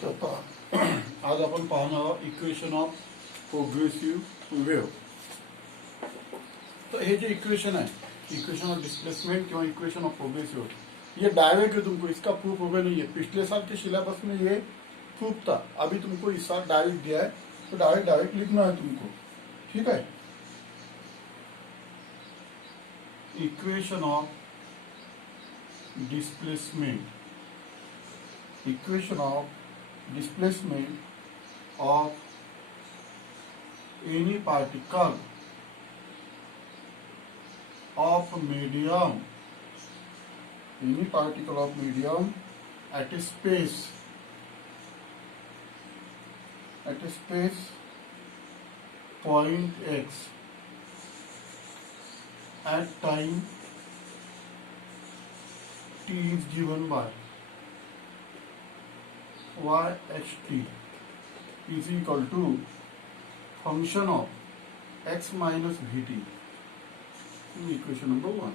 आज आपण पाहणार आहोत इक्वेशन ऑफ प्रोग्रेसिव्ह वेव्ह. तो ये जो इक्वेशन है, इक्वेशन ऑफ डिस्प्लेसमेंट क्यों इक्वेशन ऑफ प्रोग्रेसिव, ये डायरेक्ट है. तुमको इसका प्रूफ होगा नहीं है. पिछले साल के सिलेबस में ये प्रूफ था. अभी तुमको इस साल डायरेक्ट दिया है, तो डायरेक्ट लिखना है तुमको. ठीक है. Equation of displacement, equation of displacement of any particle of medium, any particle of medium at a space point x at time t is given by yxt is equal to function of x minus vt. Equation number 1.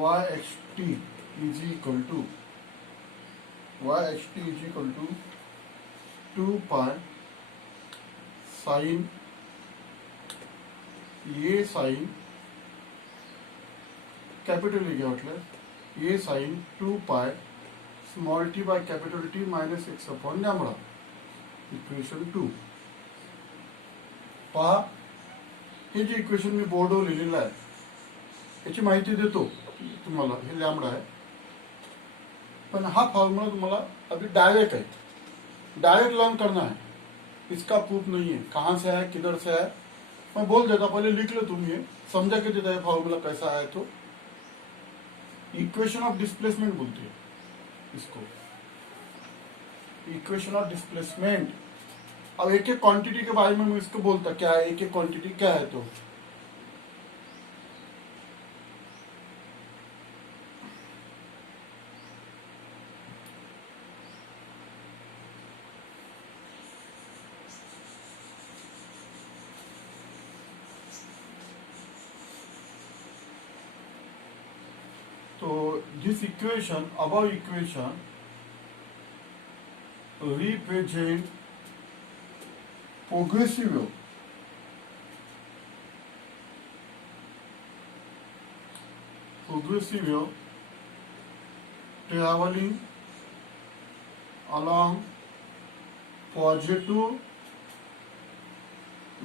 yxt is equal to 2 pi sin ये sin capital A मतलब ये sin 2 pi small t by capital T minus x upon lambda. Equation 2 पहा. हे जे equation मी बोर्डवर लिहिलेलं आहे याची माहिती देतो तुम्हाला. हे लॅम्बडा आहे, पण हा फॉर्म्युला तुम्हाला अभी डायरेक्ट है, डायरेक्ट लर्न करना है. इसका प्रूफ नहीं है, कहाँ से है किधर से है मैं बोल देता. पहले लिख लो तुम, ये समझा के देता है फॉर्मूला कैसा है. तो इक्वेशन ऑफ डिस्प्लेसमेंट बोलते हैं इसको, इक्वेशन ऑफ डिस्प्लेसमेंट. अब एक एक क्वांटिटी के बारे में मैं इसको बोलता क्या है, एक एक क्वांटिटी क्या है. तो this equation, above equation represent progressive wave. Progressive wave traveling along positive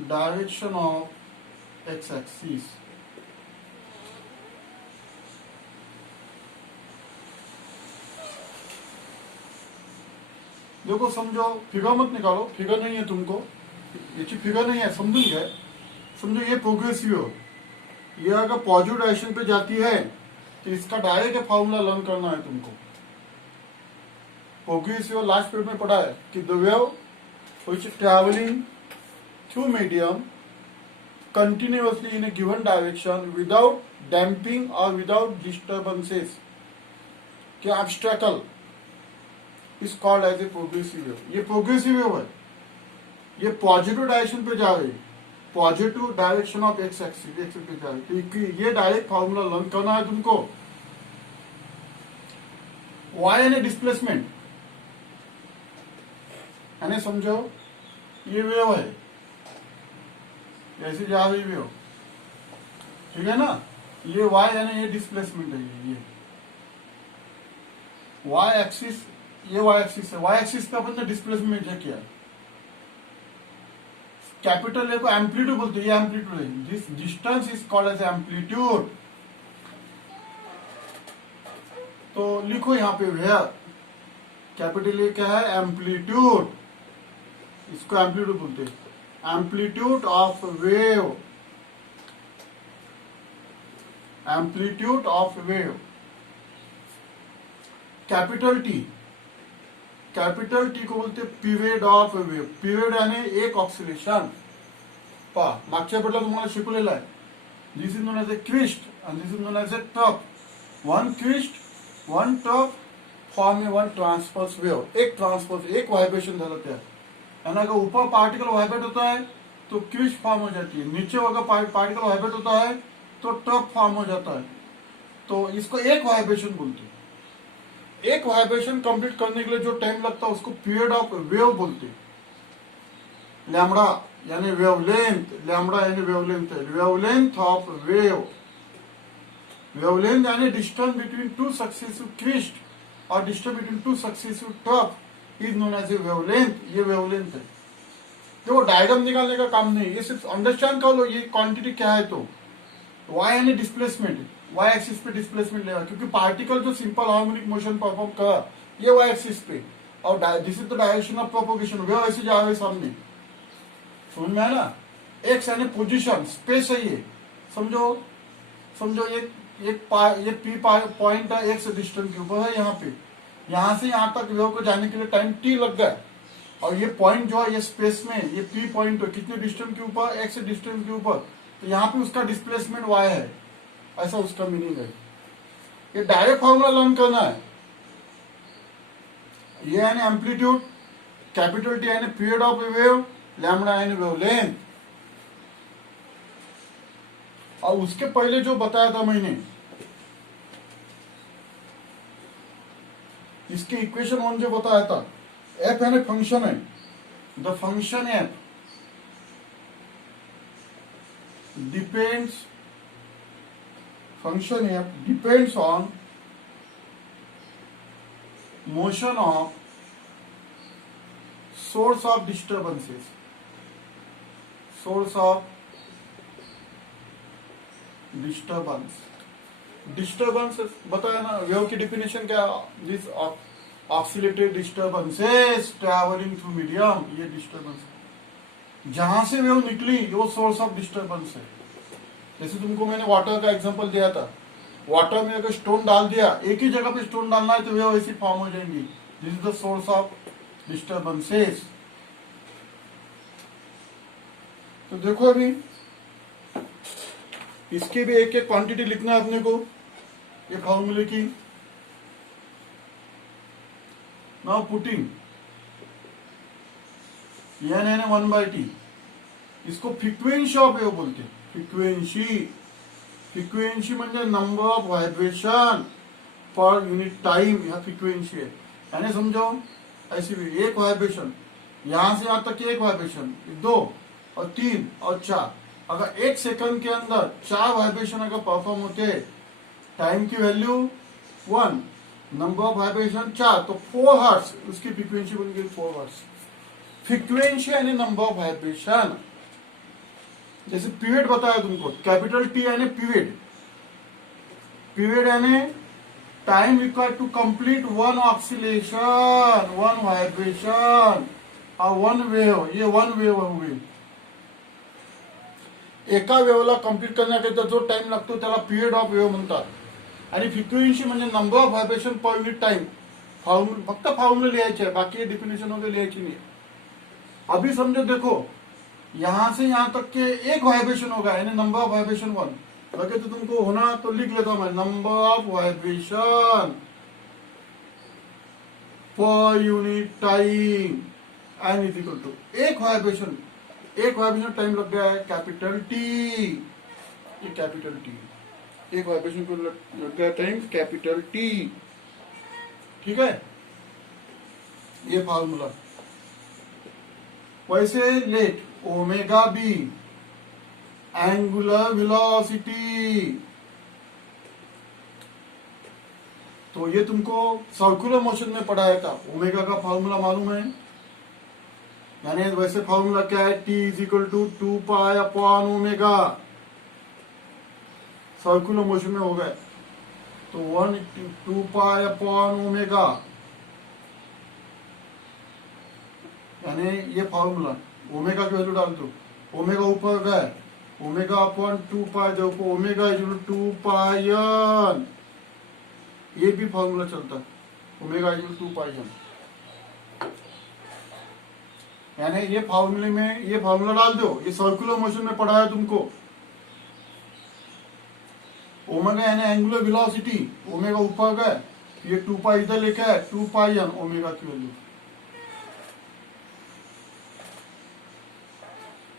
direction of x-axis. देखो समझो, फिगर मत निकालो, फिगर नहीं है तुमको, ये फिगर नहीं है, समझून गए. समझो ये प्रोग्रेसिव हो, ये अगर पॉजिटिव डायरेक्शन पे जाती है तो इसका डायरेक्ट फॉर्मूला लर्न करना है तुमको. प्रोग्रेसिव लास्ट पीरियड में पढ़ा है कि the wave which is travelling through medium continuously in a given direction without damping और विदाउट डिस्टर्बेंसेस के obstacle is called as a progressive wave. ये प्रोग्रेसिव वेव है, ये पॉजिटिव डायरेक्शन पे जा रही, positive direction of x axis पे जा रही. तो ये डायरेक्ट फॉर्मूला लर्न करना है तुमको. वाई यानी डिस्प्लेसमेंट, यानी समझो ये वेव है, ऐसे जा रही वेव, ठीक है ना. ये वाई यानी ये डिस्प्लेसमेंट है. ये वाई एक्सिस, ये वाई एक्सिस है. वाई एक्सिस पे अपन ने डिस्प्लेसमेंट मेजर किया. कैपिटल ए को एम्पलीट्यूड बोलते हैं, ये एम्पलीट्यूड है. This distance is called as amplitude. तो लिखो यहाँ पे वेयर, कैपिटल ए क्या है, एम्पलीट्यूड. इसको एम्पलीट्यूड बोलते हैं. Amplitude of wave, amplitude of wave. Capital T, capital T को बोलते पीरियड ऑफ वेव. पीरियड यानी एक ऑक्सिलेशन. पहा मागच्या पडला तुम्हाला शिकवलेला आहे. This is known as a crest and this is known as a top. One twist, one top form a one transverse wave. एक ट्रांसवर्स, एक वाइब्रेशन झालं त्या. आणि अगर ऊपर पार्टिकल वाइब्रेट होता है तो क्विस्ट फॉर्म हो जाती है. नीचे अगर पार्टिकल वाइब्रेट होता है तो टॉप फॉर्म हो जाता है. तो इसको एक वाइब्रेशन बोलते हैं. एक वाइब्रेशन कंप्लीट करने के लिए जो टाइम लगता है उसको पीरियड ऑफ वेव बोलते। लैम्बडा यानी वेवलेंथ, लैम्बडा यानी वेवलेंथ है, वेवलेंथ ऑफ वेव। वेवलेंथ यानी distance between two successive crest और distance between two successive top is known as a wavelength. ये वेवलेंथ है। देखो डायग्राम निकालने का काम नहीं, ये सिर्फ अंडरस्टैंड कर लो ये क्वांटिटी क्या है। तो y यानी डिस्प्लेसमेंट, y एक्सिस पे डिस्प्लेसमेंट लेगा, क्योंकि पार्टिकल जो सिंपल हार्मोनिक मोशन परफॉर्म कर ये y एक्सिस पे, और this is the direction of propagation, wave ऐसे जा रहे सामने। समझ में आया ना। x यानी पोजीशन, स्पेस है ये। समझो समझो एक p पॉइंट है, x डिस्टेंस के ऊपर है, यहाँ पे यहाँ से यहाँ तक वेव को जाने के लिए टाइम t लग गया, और ये पॉइंट जो है ये स्पेस में, ये p पॉइंट है कितने डिस्टेंस के ऊपर, x डिस्टेंस के ऊपर, तो यहाँ पे उसका डिस्प्लेसमेंट y है, ऐसा उसका मीनिंग है। ये डायरेक्ट फॉर्मूला लर्न करना है। ये यानी एम्पलीट्यूड, कैपिटल T यानी period of A wave, lambda यानी वेवलेंथ। और उसके पहले जो बताया था मैंने, इसके इक्वेशन 1 जो बताया था, f यानी फंक्शन है, the function f depends on motion of source of disturbances, disturbance बताया ना। वेव की डिफिनेशन क्या, this oscillatory disturbances travelling through medium, ये डिस्टर्बेंस जहां से वेव निकली वो सोर्स ऑफ डिस्टर्बेंस है। जैसे तुमको मैंने वाटर का एग्जांपल दिया था, वाटर में अगर स्टोन डाल दिया, एक ही जगह पे स्टोन डालना है तो वेव ऐसी फॉर्म हो जाएंगी। This is the source of disturbances. तो देखो अभी इसकी भी एक एक क्वांटिटी लिखना है अपने को, ये फॉर्मूले की। नाउ पुटिंग n यानी 1/t, इसको फ्रीक्वेंसी ऑफ वेव बोलते हैं। फ्रीक्वेंसी म्हणजे number of vibration per unit time, यह फ्रीक्वेंसी है। यानी समझो ऐसी भी एक वाइब्रेशन, यहां से यहां तक एक वाइब्रेशन, 2 और 3 और 4, अगर 1 सेकंड के अंदर 4 वाइब्रेशन अगर परफॉर्म होते हैं, टाइम की वैल्यू 1, नंबर ऑफ वाइब्रेशन 4, तो 4 हर्ट्ज उसकी फ्रीक्वेंसी बन गई 4 हर्ट्ज। फ्रीक्वेंसी यानी नंबर ऑफ वाइब्रेशन। जैसे पीरियड बताया तुमको, कैपिटल T यानी पीरियड, पीरियड यानी time required to complete 1 oscillation, 1 vibration और 1 वेव। ये 1 वेव हुई। एका वेवला कंप्लीट करण्याकरिता जो टाइम लागतो त्याला पीरियड ऑफ वेव म्हणतात। आणि फ्रिक्वेन्सी म्हणजे number of vibration per unit time. फक्त फॉर्मूले लिहायचे है, बाकी डिफिनेशन वगैरह लिहायची नहीं। अभी समझो देखो, यहां से यहां तक के एक वाइब्रेशन होगा, यानी नंबर ऑफ वाइब्रेशन 1 लगे, तो तुमको होना तो लिख लेता हूं मैं, number of vibration per unit time n is equal to एक वाइब्रेशन टाइम लग गया है कैपिटल T, ये कैपिटल T, एक वाइब्रेशन को लग गया टाइम कैपिटल T। ठीक है, ये फॉर्मूला। वैसे let omega be angular velocity, तो ये तुमको सर्कुलर मोशन में पढ़ाया था। ओमेगा का फॉर्मूला मालूम है, यानी वैसे फॉर्मूला क्या है, T is equal to 2 pi upon omega, circular motion में हो गए तो 2 पाई अपॉन ओमेगा, यानी ये फॉर्मूला। ओमेगा की वैल्यू डाल दो, ओमेगा ऊपर गए, ओमेगा अपॉन 2 पाई, देखो omega is equal to 2 pi n, ये भी फॉर्मूला चलता है, omega is equal to 2 pi n। यानी ये फॉर्मूले में ये फॉर्मूला डाल दो, ये सर्कुलर मोशन में पढ़ा है तुमको। ओमेगा यानी एंगुलर वेलोसिटी, ओमेगा ऊपर गए, ये 2 पाई इधर लेके आए, 2 पाई n ओमेगा की वैल्यू।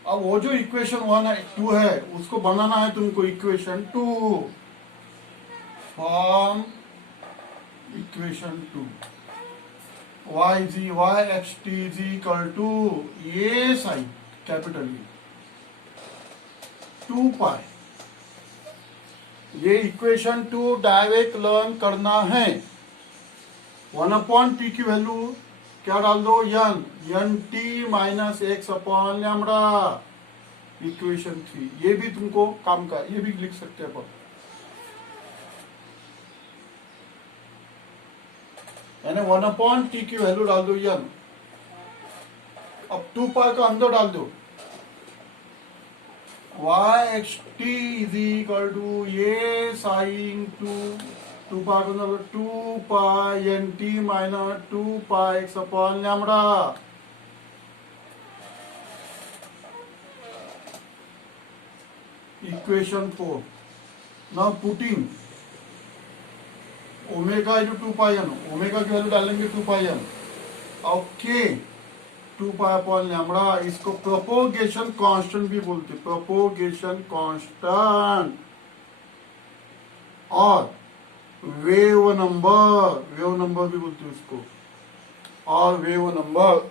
अब वो जो इक्वेशन 1 है 2 है, उसको बनाना है तुमको equation 2 from equation 2 y x t is equal to a sin capital E 2 पाई। ये इक्वेशन 2 डायरेक्ट लर्न करना है। 1/t की वैल्यू क्या डाल दो, n t minus x upon lambda. Equation 3 ये भी तुमको काम का, ये भी लिख सकते हैं अपन, यानी 1/t की वैल्यू डाल दो n। अब 2 पाई का अंदर डाल दो, y x t is equal to a sin 2 पाई का अंदर 2 पाई n t माइनस 2 पाई x upon lambda. Equation 4 now putting omega into 2 pi n, omega की वैल्यू डालेंगे 2 pi n, okay 2 pi upon lambda. इसको प्रोपोगेशन कांस्टेंट भी बोलते, propagation constant, और wave number भी बोलते हैं इसको, और वेव नंबर।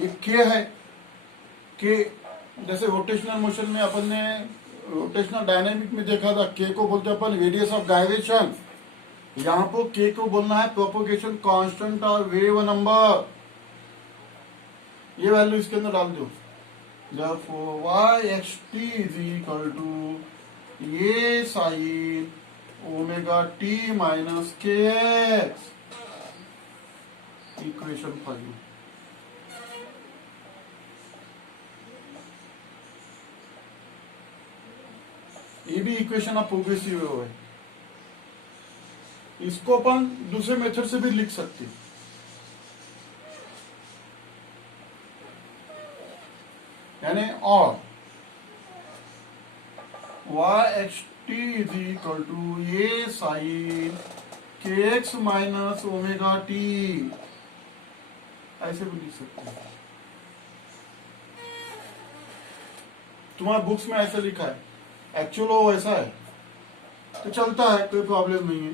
ये के है, के जैसे रोटेशनल मोशन में अपन ने रोटेशनल डायनेमिक में देखा था, के को बोलते हैं अपन रेडियस ऑफ गायरेशन। यहाँ पर के को बोलना है प्रोपोगेशन कांस्टेंट और वेव नंबर। ये वैल्यू इसके अंदर डाल दो, therefore y x t is equal to a sin omega t minus के एक्स। इक्वेशन 5 ये भी इक्वेशन ऑफ प्रोग्रेसिव वेव है। इसको अपन दूसरे मेथड से भी लिख सकते हैं, यानी और y x t is equal to a sin के एक्स माइनस ओमेगा टी, ऐसे भी लिख सकते हैं। तुम्हारे बुक्स में ऐसा लिखा है, एक्चुअल वो वैसा है तो चलता है, कोई प्रॉब्लम नहीं है।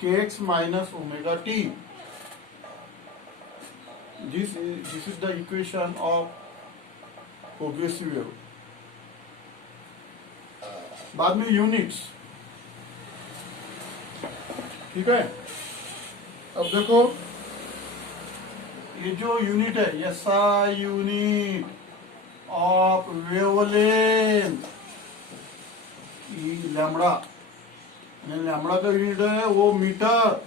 के x minus omega T, this is the equation of progressive wave. बाद में यूनिट्स, ठीक है। अब देखो ये जो यूनिट है, ये SI unit of wavelength lambda, lambda का यूनिट है वो मीटर।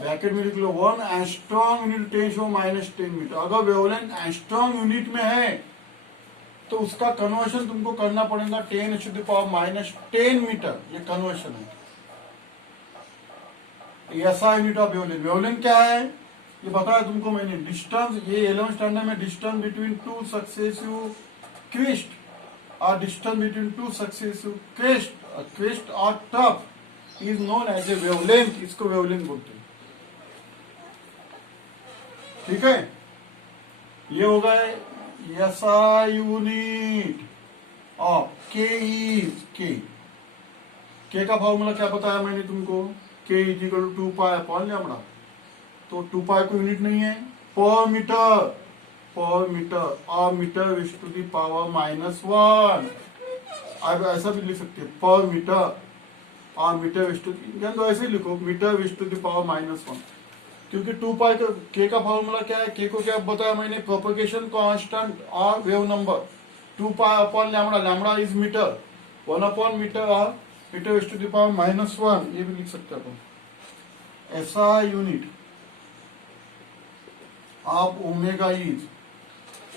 ब्रैकेट में लिख लो 1 एंगस्ट्रॉम यूनिट 10⁻⁻10 मीटर। अगर वेवलेंथ एंगस्ट्रॉम यूनिट में है तो उसका कन्वर्शन तुमको करना पड़ेगा 10⁻⁻10 मीटर। ये कन्वर्शन है। SI unit of wavelength, wavelength क्या है ये बताया तुमको मैंने। डिस्टेंस, ये 11th स्टैंडर्ड में distance between two successive crest, और distance between two successive crest और top is known as a wavelength. इसको वेवलेंथ बोलते हैं, ठीक है। ये हो गए SI unit of k is k का फॉर्मूला क्या बताया मैंने तुमको, k is equal to 2 pi upon lambda. तो 2 पाई को यूनिट नहीं है, पर मीटर और metre wish to the power -1। अब ऐसा भी लिख सकते हैं, पर मीटर और मीटर विश टू, तो ऐसे ही लिखो metre wish to the power -1, क्योंकि 2 पाई के का फॉर्मूला क्या है, के को क्या बताया मैंने, प्रोपगेशन कांस्टेंट और wave number. 2 pi upon lambda, lambda is metre, 1 upon metre और metre wish to the power -1, ये भी लिख सकते हैं। SI unit of omega is,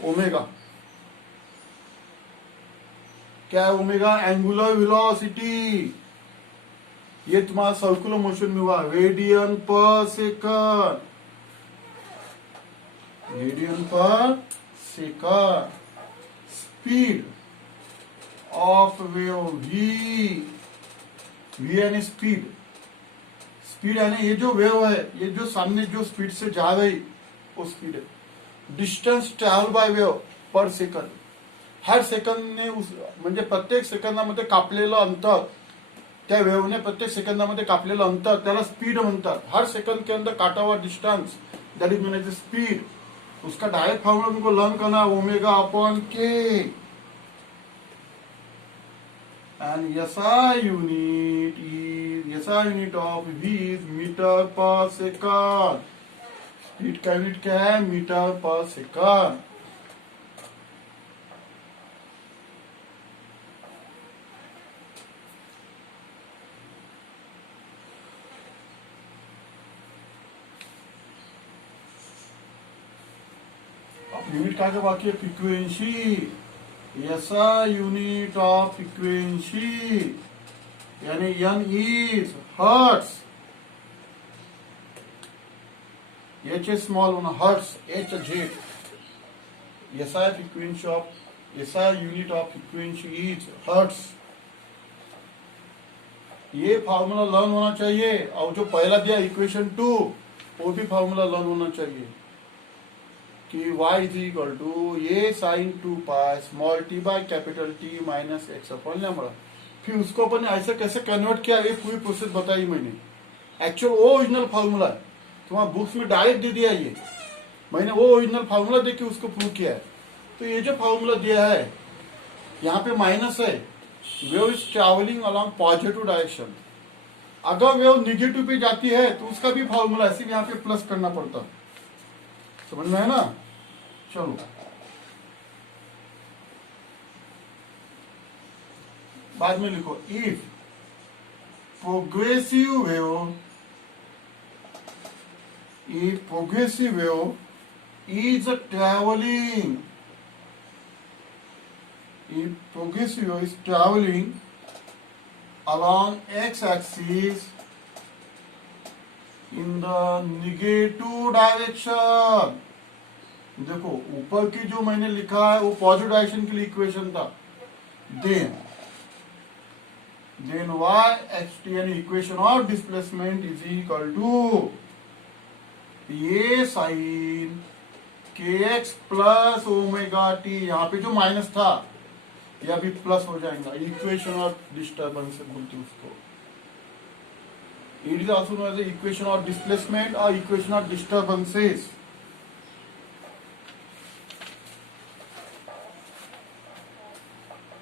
omega क्या है, ओमेगा एंगुलर वेलोसिटी। ये तुम्हारा सर्कुलर मोशन में हुआ, radian per second, radian per second. Speed of wave v यानी स्पीड यानी ये जो वेव है, ये जो सामने जो स्पीड से जा रही वो स्पीड है। Distance travel by wave per second. हर सेकंदने म्हणजे प्रत्येक सेकंदामध्ये कापलेलं अंतर, त्या वेव्हने प्रत्येक सेकंदामध्ये कापलेलं अंतर त्याला स्पीड म्हणतात. हर सेकंड के अंदर काटा हुआ distance that is known as speed. उसका डायरेक्ट फॉर्मूला तुमको लर्न करना है, omega upon k. And SI unit of V is metre per second. Speed का यूनिट क्या है? Metre per second. यूनिट का बाकी है frequency. SI unit of frequency यानी N is hertz. H is small on hertz, HZ. SI unit of frequency is hertz. ये formula learn होना चाहिए. और जो पहला दिया इक्वेशन 2 वो भी फार्मूला लर्न होना चाहिए कि y is equal to a sine 2 pi small t by capital T minus x upon lambda. फिर उसको अपन ऐसे कैसे कन्वर्ट किया, ये पूरी प्रोसेस बताई मैंने. एक्चुअल वो ओरिजिनल फार्मूला है, तुम्हारा बुक्स में डायरेक्ट दे दिया. ये मैंने वो ओरिजिनल फार्मूला देके उसको प्रूव किया है. तो ये जो फार्मूला दिया है यहाँ पे माइनस है. Wave is travelling along positive direction. अगर वेव निगेटिव पे जाती है तो उसका भी फार्मूला है, सिर्फ यहाँ पे प्लस करना पड़ता. समझ में है ना? चलो बाद में लिखो. If progressive wave is traveling, if progressive wave is traveling along x-axis in the negative direction. देखो ऊपर की जो मैंने लिखा है वो पॉजिटिव डायरेक्शन के लिए इक्वेशन था. then y xt यानी equation of displacement is equal to ये sine kx plus omega t. यहाँ पे जो माइनस था ये अभी प्लस हो जाएगा. इक्वेशन ऑफ डिस्टर्बेंस बोलते उसको. It is also known as equation of displacement और इक्वेशन ऑफ डिस्टर्बेंसेस.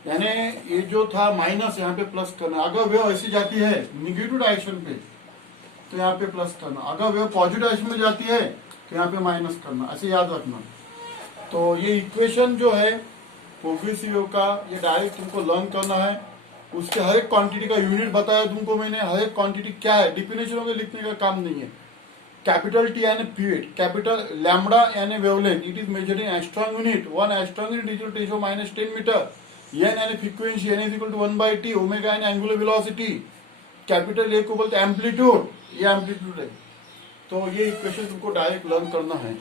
यानी ये जो था माइनस यहाँ पे प्लस करना. अगर वेव ऐसी जाती है निगेटिव डायरेक्शन पे तो यहाँ पे प्लस करना. अगर वेव पॉजिटिव डायरेक्शन में जाती है तो यहाँ पे माइनस करना. ऐसे याद रखना. तो ये इक्वेशन जो है प्रोग्रेसिव वेव का ये डायरेक्ट तुमको लर्न करना है. उसके हर एक क्वांटिटी का यूनिट बताया तुमको मैंने. हर एक क्वांटिटी क्या है डिफिनेशन में लिखने का काम नहीं है. कैपिटल T यानी पीरियड, कैपिटल लैम्बडा यानी wavelength. It is measured in angstrom unit. 1 angstrom unit is equal to -10 metre. n यानी frequency, n is equal to 1/t. Omega यानी एंगुलर वेलोसिटी. कैपिटल A को बोलते हैं एम्पलीट्यूड. ये amplitude है. तो ये इक्वेशन तुमको डायरेक्ट लर्न करना है.